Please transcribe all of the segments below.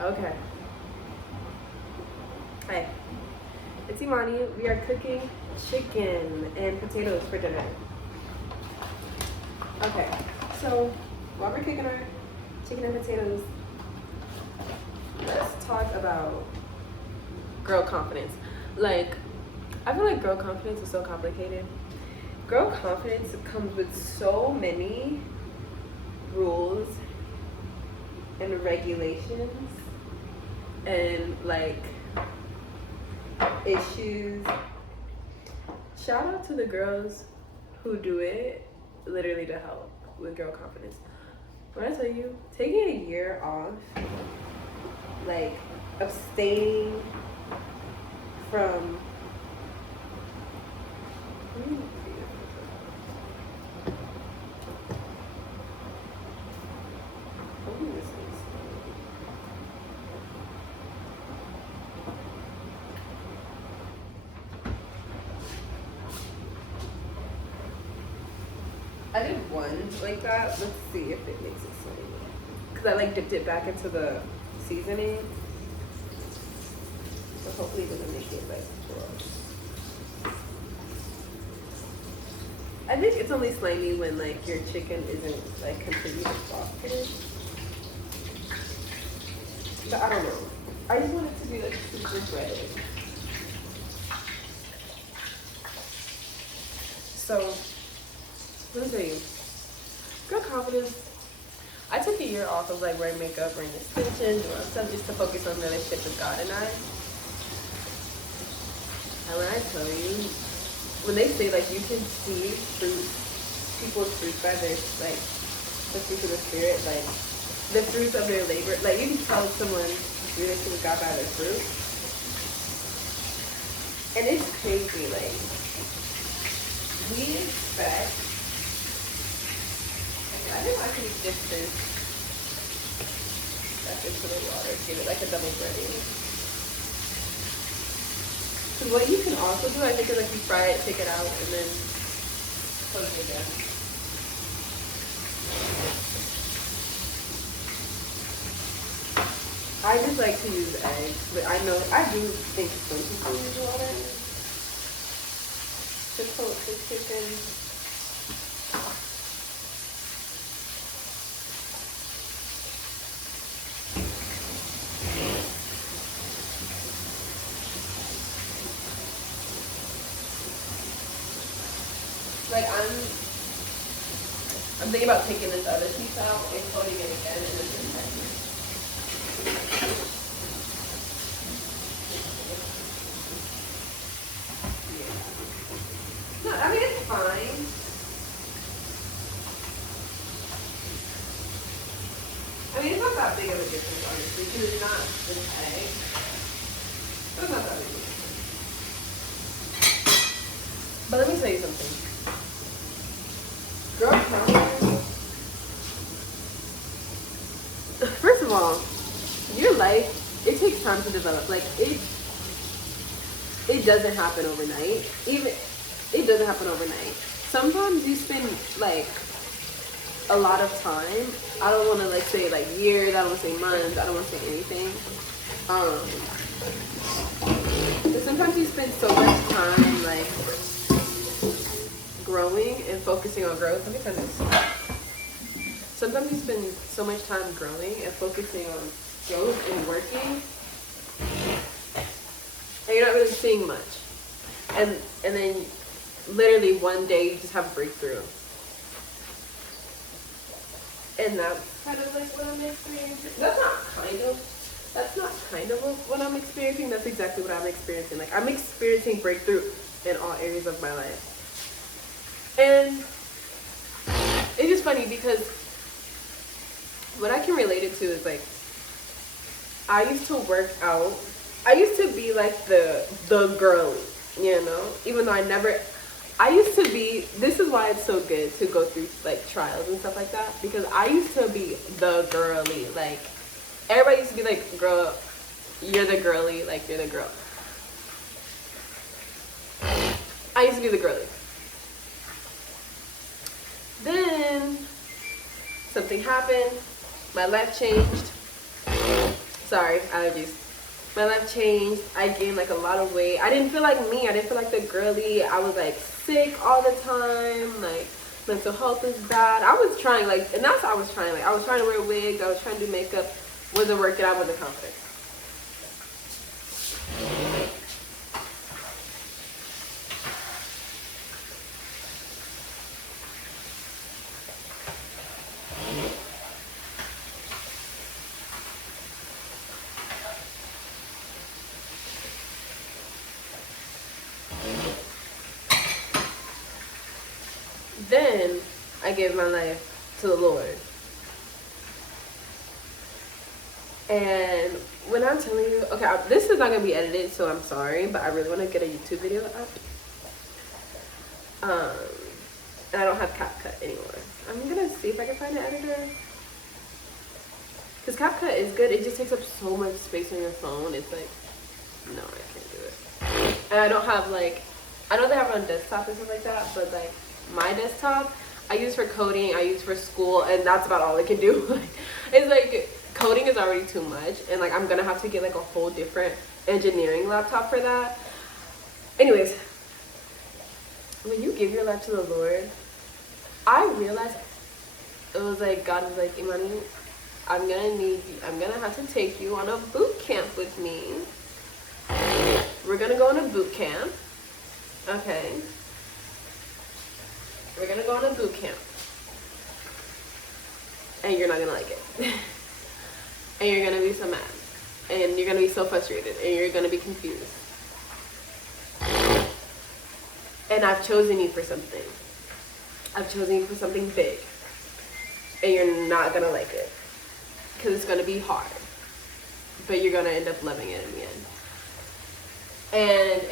Okay. Hi, it's Imani. We are cooking chicken and potatoes for dinner. Okay, so while we're cooking our chicken and potatoes, let's talk about girl confidence. Like, I feel like girl confidence is so complicated. Girl confidence comes with so many rules and regulations and like issues. Shout out to the girls who do it literally to help with girl confidence. When I tell you, taking a year off, like abstaining from I did one like that. Let's see if it makes it slimy. Because I like dipped it back into the seasoning. So hopefully it doesn't make it like gross. I think it's only slimy when like your chicken isn't like completely softened. But I don't know. I just want it to be like super breaded. So let me tell you, girl confidence. I took a year off of like wearing makeup, wearing extensions, doing stuff just to focus on the relationship with God and I. And when I tell you, when they say like you can see fruit, people's fruit by their like the fruit of the spirit, like the fruits of their labor, like you can tell someone's relationship with God by their fruit. And it's crazy, like we expect. I think I can dip this back into the water, give it like a double breading. So what you can also do, I think, is like you fry it, take it out, and then close it again. I just like to use eggs, but I know I do think some people use water to coat the chicken. Like I'm thinking about taking this other piece out and coating it again in this texture. Yeah. No, I mean it's fine. I mean it's not that big of a difference honestly, because it's not this egg. It's not that big of a difference. But let me tell you something. Girl confidence. First of all, your life, it takes time to develop. Like it doesn't happen overnight. Even it doesn't happen overnight. Sometimes you spend like a lot of time. I don't want to like say like years. I don't want to say months. I don't want to say anything. But sometimes you spend so much time like growing and focusing on growth. Let me tell this. Sometimes you spend so much time growing and focusing on growth and working, and you're not really seeing much. And then literally one day you just have a breakthrough. And that's kind of like what I'm experiencing. That's not kind of what I'm experiencing. That's exactly what I'm experiencing. Like I'm experiencing breakthrough in all areas of my life. And it's just funny because what I can relate it to is like I used to work out. I used to be like the girly, you know, even though I used to be, this is why it's so good to go through like trials and stuff like that, because I used to be the girly. Like everybody used to be like, girl, you're the girly, like you're the girl. I used to be the girly. Then something happened, my life changed, Sorry, allergies. My life changed. I gained like a lot of weight. I didn't feel like me. I didn't feel like the girly. I was like sick all the time. Like mental health is bad. I was trying like, and that's how I was trying. Like I was trying to wear wigs. I was trying to do makeup. Wasn't working. I wasn't confident. Then I gave my life to the Lord. And when I'm telling you, okay, this is not going to be edited, so I'm sorry, but I really want to get a YouTube video up. And I don't have CapCut anymore. I'm going to see if I can find an editor. Because CapCut is good. It just takes up so much space on your phone. It's like, no, I can't do it. And I don't have like, I know they have it on desktop and stuff like that, but like my desktop, I use for coding, I use for school, and that's about all I can do. It's like, coding is already too much, and like I'm gonna have to get like a whole different engineering laptop for that. Anyways, when you give your life to the Lord, I realized it was like God was like, Imani, I'm gonna have to take you on a boot camp with me. We're gonna go on a boot camp. Okay. We're gonna go on a boot camp. And you're not gonna like it. And you're gonna be so mad. And you're gonna be so frustrated. And you're gonna be confused. And I've chosen you for something. I've chosen you for something big. And you're not gonna like it. Because it's gonna be hard. But you're gonna end up loving it in the end.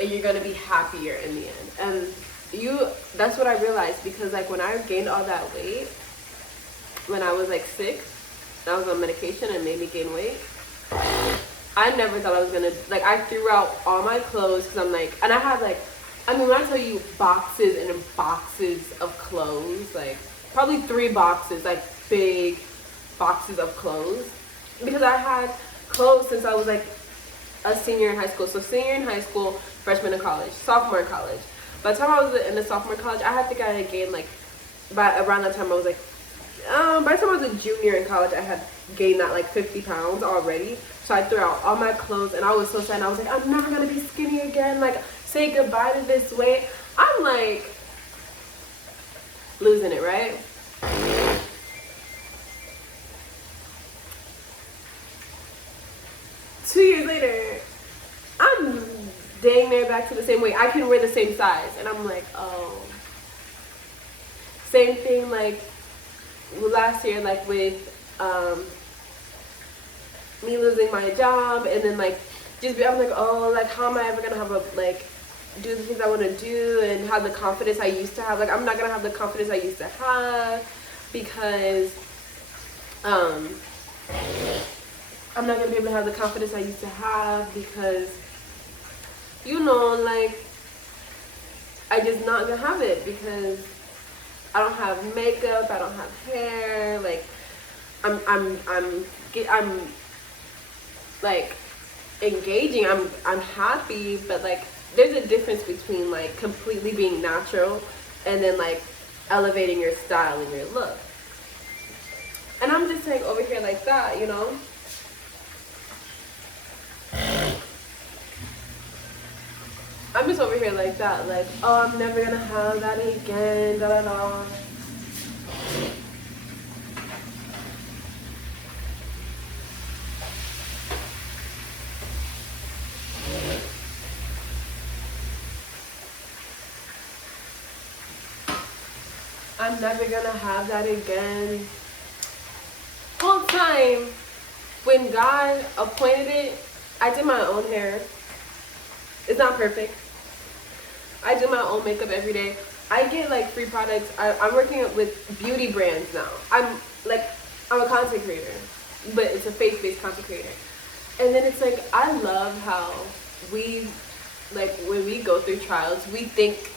And you're gonna be happier in the end. And that's what I realized, because like when I gained all that weight, when I was like sick, and I was on medication and made me gain weight, I never thought I was gonna, like I threw out all my clothes because I'm like, and I had like, I mean when I tell you boxes and boxes of clothes, like probably 3 boxes, like big boxes of clothes, because I had clothes since I was like a senior in high school. So senior in high school, freshman in college, sophomore in college. By the time I was in the sophomore college, I had to kind of gain like, by around that time I was like, by the time I was a junior in college, I had gained that like 50 pounds already. So I threw out all my clothes and I was so sad. And I was like, I'm never gonna be skinny again. Like, say goodbye to this weight. I'm like losing it, right? Two years later, I'm dang near back to the same weight. I can wear the same size. And I'm like, oh. Same thing like last year, like with me losing my job, and then like I'm like, oh, like how am I ever gonna have a like do the things I want to do and have the confidence I used to have? Like I'm not gonna have the confidence I used to have, because I'm not gonna be able to have the confidence I used to have, because like I just not gonna have it, because I don't have makeup, I don't have hair, like I'm like engaging, I'm happy, but like there's a difference between like completely being natural and then like elevating your style and your look. And I'm just like over here like that, I'm just over here like that, like, oh, I'm never gonna have that again, da da da. I'm never gonna have that again. Whole time, when God appointed it, I did my own hair. It's not perfect. I do my own makeup every day. I get like free products. I'm working with beauty brands now. I'm a content creator, but it's a faith-based content creator. And then it's like, I love how we, like when we go through trials, we think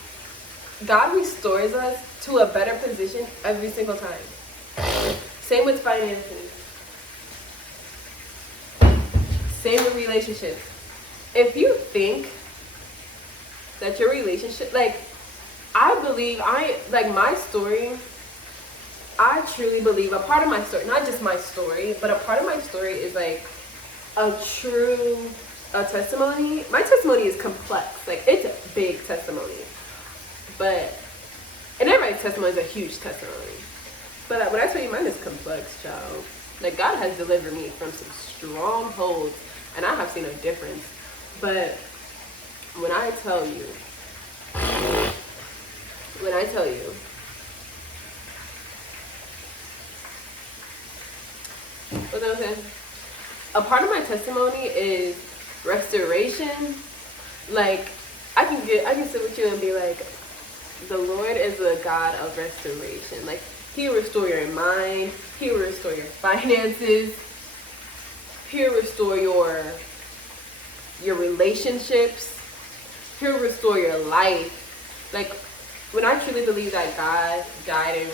God restores us to a better position every single time. Same with finances. Same with relationships. If you think that your relationship, like, I believe, like, my story, I truly believe a part of my story, not just my story, but a part of my story is like a true testimony. My testimony is complex. Like, it's a big testimony. But, and everybody's testimony is a huge testimony. But when I tell you mine is complex, child. Like, God has delivered me from some strongholds, and I have seen a difference. But when I tell you, what's that I'm saying? A part of my testimony is restoration. Like, I can sit with you and be like, the Lord is a God of restoration. Like, He will restore your mind. He will restore your finances. He'll restore your relationships. He'll restore your life. Like, when I truly believe that God died and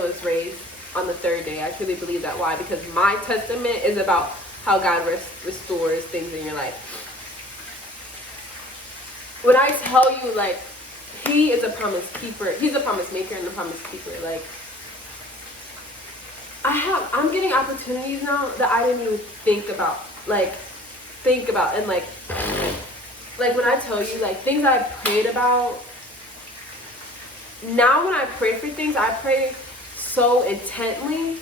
was raised on the third day, I truly believe that. Why? Because my testament is about how God restores things in your life. When I tell you, like, He is a promise keeper. He's a promise maker and a promise keeper. Like, I'm getting opportunities now that I didn't even think about. And like when I tell you, like, things I prayed about, now when I pray for things, I pray so intently,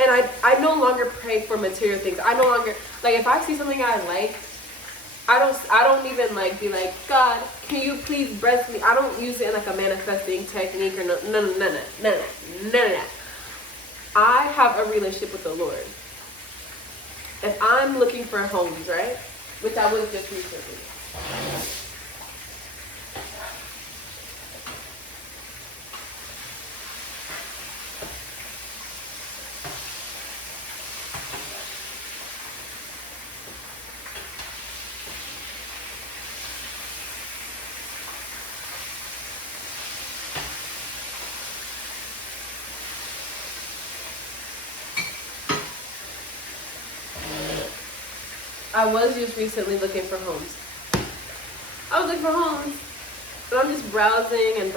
and I no longer pray for material things. I no longer, like, if I see something I like, I don't even, like, be like, God, can you please bless me? I don't use it in like a manifesting technique or none of that. I have a relationship with the Lord. If I'm looking for homes, right, which I was just recently, I was just recently looking for homes. I was looking for homes, but I'm just browsing, and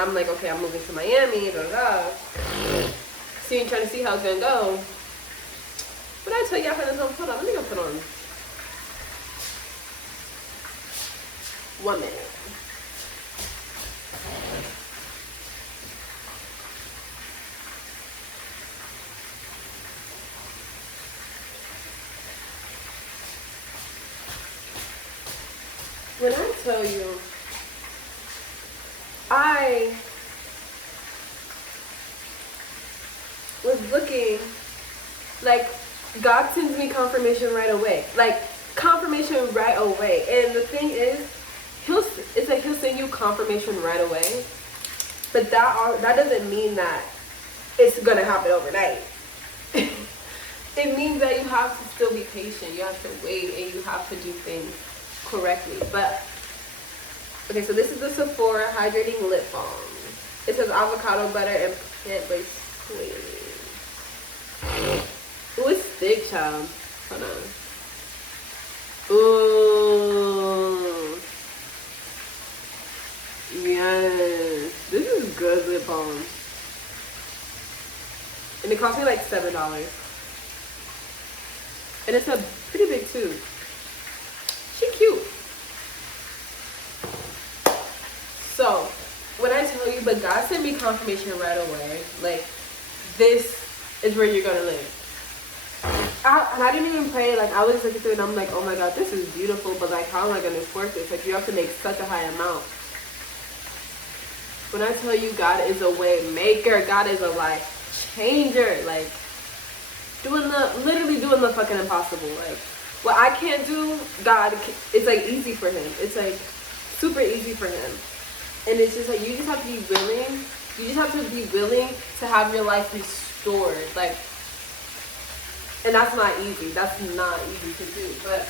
I'm like, okay, I'm moving to Miami, blah, blah. Trying to see how it's gonna go. But I tell you, I found this home. Hold on, let me go put on 1 minute. When I tell you, I was looking, like, God sends me confirmation right away. Like, confirmation right away. And the thing is, He'll send you confirmation right away. But that doesn't mean that it's gonna happen overnight. It means that you have to still be patient. You have to wait, and you have to do things correctly. But okay, so this is the Sephora Hydrating Lip Balm. It says avocado butter and plant-based squeeze. Ooh, it's thick, child. Hold on. Ooh. Yes. This is good lip balm. And it cost me like $7. And it's a pretty big tube. She cute. So, when I tell you, but God sent me confirmation right away, like, this is where you're gonna live. And I didn't even pray. Like, I was looking through it and I'm like, oh my God, this is beautiful, but like, how am I gonna afford this? Like, you have to make such a high amount. When I tell you, God is a way maker, God is a life changer. Like, literally doing the fucking impossible. Like, what I can't do, God, it's like easy for Him. It's like super easy for Him. And it's just like, you just have to be willing. You just have to be willing to have your life restored. Like, and that's not easy. That's not easy to do. But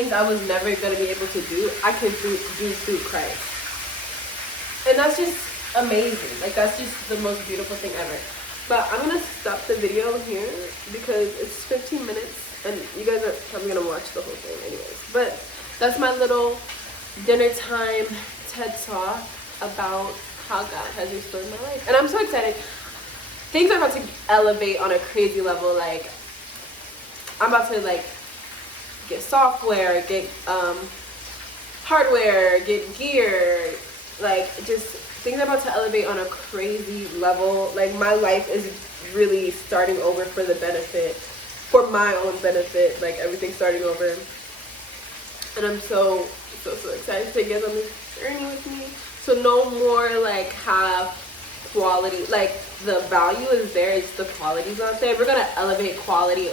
things I was never going to be able to do, I could do through Christ. And that's just amazing. Like, that's just the most beautiful thing ever. But I'm going to stop the video here because it's 15 minutes and you guys are probably going to watch the whole thing anyways. But that's my little dinner time TED Talk about how God has restored my life. And I'm so excited. Things are about to elevate on a crazy level. Like, I'm about to, like, get software, get hardware, get gear. Like, just things are about to elevate on a crazy level. Like, my life is really starting over for the benefit, for my own benefit. Like, everything's starting over. And I'm so excited to get on this journey with me. So no more, like, half quality. Like, the value is there, it's the quality's not there. We're gonna elevate quality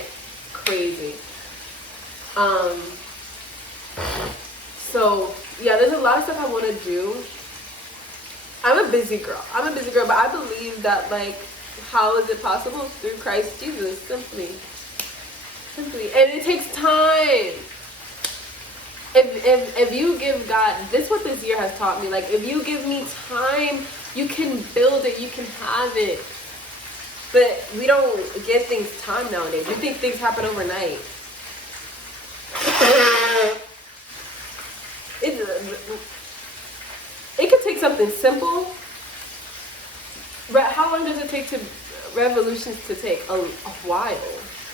crazy. So yeah, there's a lot of stuff I want to do. I'm a busy girl, but I believe that, like, how is it possible? Through Christ Jesus. Simply, and it takes time. If you give God, this is what this year has taught me. Like, if you give me time, you can build it, you can have it. But we don't give things time nowadays. We think things happen overnight. It could take something simple. How long does it take to revolutions to take? A while.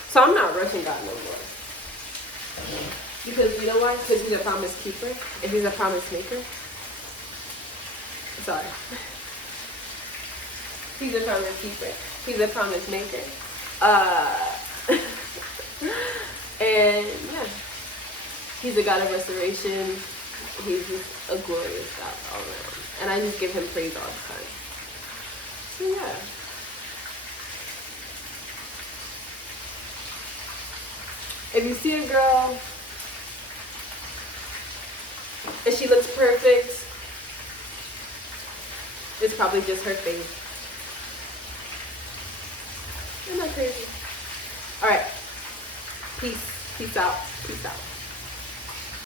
So I'm not rushing God no more. Because you know why? Because he's a promise keeper and he's a promise maker. Sorry. He's a promise keeper. He's a promise maker. And yeah. He's a God of restoration. He's just a glorious God all around. And I just give him praise all the time. So yeah. If you see a girl and she looks perfect, it's probably just her face. Isn't that crazy? Alright. Peace. Peace out. Peace out.